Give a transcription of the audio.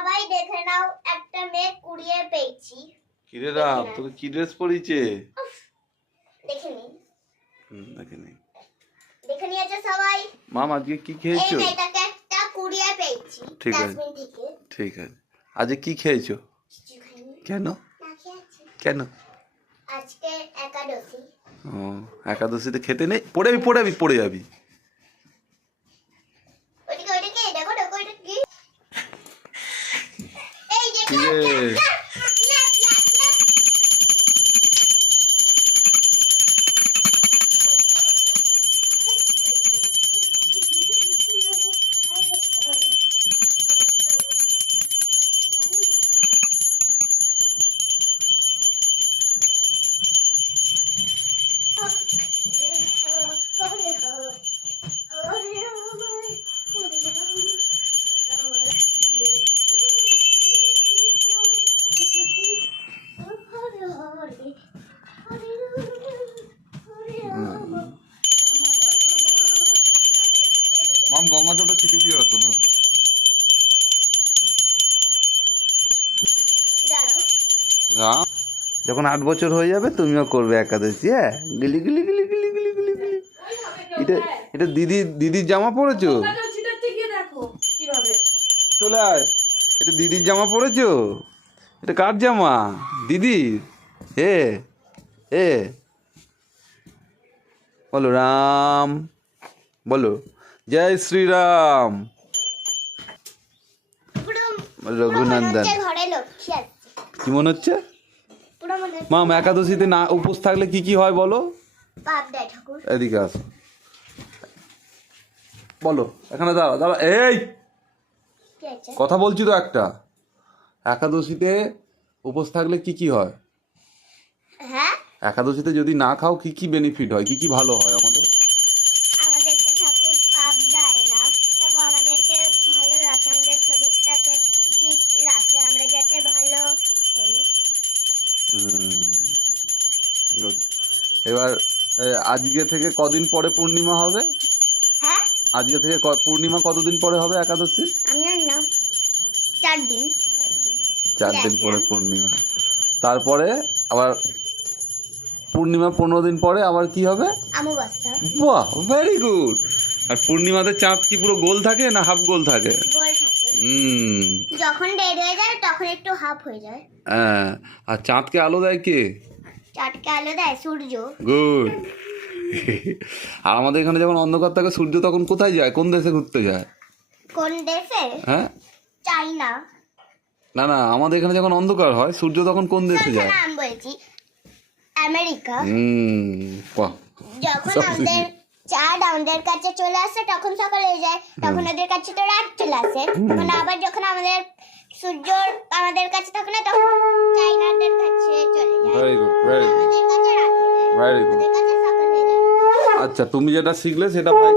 সবাই দেখে নাও, একটা মেয়ে কুড়িয়ে পেয়েছি। কিরে রাম, তোকে কি ড্রেস পরিয়েছে? দেখে নি, দেখে নি, দেখে নিয়েছে সবাই। মাম আজকে কি খেয়েছো? এই মেয়েটাকে একটা কুড়িয়ে পেয়েছি ঠিক আছে, ডাস্টবিন থেকে। ঠিক আছে। আজকে কি খেয়েছো? কিছু খাইনি। কেন? না খেয়েছি। কেন? আজকে একাদশী। ও, একাদশীতে খেতে নেই? পড়ে যাবি। ওইদিকে ওইদিকে দেখো দেখো এটা কি? এই যে কি রে? মাম গঙ্গা জলটা খেতে দিয়ে আসো না। রাম, যখন 8 বছর হয়ে যাবে তুমিও করবে একাদশী। হ্যাঁ, গিলি গিলি গিলি গিলি গিলি গিলি গিলি। এটা দিদির জামা পরেছো? চলে আয়। এটা দিদির জামা পরেছো? এটা কার জামা? দিদির। হে হে বলো রাম, বলো জয় শ্রীরাম। রঘুনন্দন। ঘরে লক্ষ্মী আছে। কি মনে হচ্ছে? পুরো মনে হচ্ছে মাম একাদশীতে না উপোস থাকলে কি কি হয় বলো? পাপ দেয় ঠাকুর। এদিকে আসো, বলো। এখানে দাঁড়া দাঁড়া, এই কি আছে? কথা বলছি তো একটা। একাদশীতে উপোস থাকলে কি কি হয়? হ্যাঁ, একাদশীতে যদি না খাও কি কি বেনিফিট হয়, কি কি ভালো হয় আমাদের? আমাদেরকে ঠাকুর পাপ দেয় না, তবে আমাদেরকে ভালো রাখে, আমাদের শরীরটাকে ঠিক রাখে, আমরা যাতে ভালো হই। Good. এবার আজকে থেকে কদিন পরে পূর্ণিমা হবে? হ্যাঁ, আজকে থেকে পূর্ণিমা কতদিন পরে হবে একাদশী? আমি জানি না, 4 দিন। 4 দিন পরে পূর্ণিমা। তারপরে আবার পূর্ণিমা 15 দিন পরে আবার কি হবে? অমাবস্যা। বাহ, ভেরি গুড। আর পূর্ণিমাতে চাঁদ কি পুরো গোল থাকে না হাফ গোল থাকে? গোল থাকে। যখন ডেড হয়ে যায় তখন একটু হাফ হয়ে যায়। হ্যাঁ, আর চাঁদকে আলো দেয় কে? চাঁদকে আলো দেয় সূর্য। গুড। আর আমাদের এখানে যখন অন্ধকার থাকে সূর্য তখন কোথায় যায়, কোন দেশে ঘুরতে যায়? কোন দেশে? হ্যাঁ, চাইনা। না না, আমাদের এখানে যখন অন্ধকার হয় সূর্য তখন কোন দেশে যায়? নাম বলছি, আমেরিকা। বাহ। যখন আমাদের চাঁদ আমাদের কাছে চলে আসে তখন সকাল হয়ে যায়, তখন ওদের কাছে তো রাত চলে আসে। তখন আবার যখন আমাদের সূর্য আমাদের কাছে থাকে না, তখন চাইনাদের কাছে চলে যায়। ভেরি গুড, ভেরি গুড, আমাদের কাছে রাত হয়ে যায়, ভেরি গুড। ওদের কাছে সকাল হয়ে যায়। আচ্ছা, তুমি যেটা শিখলে সেটা ভাই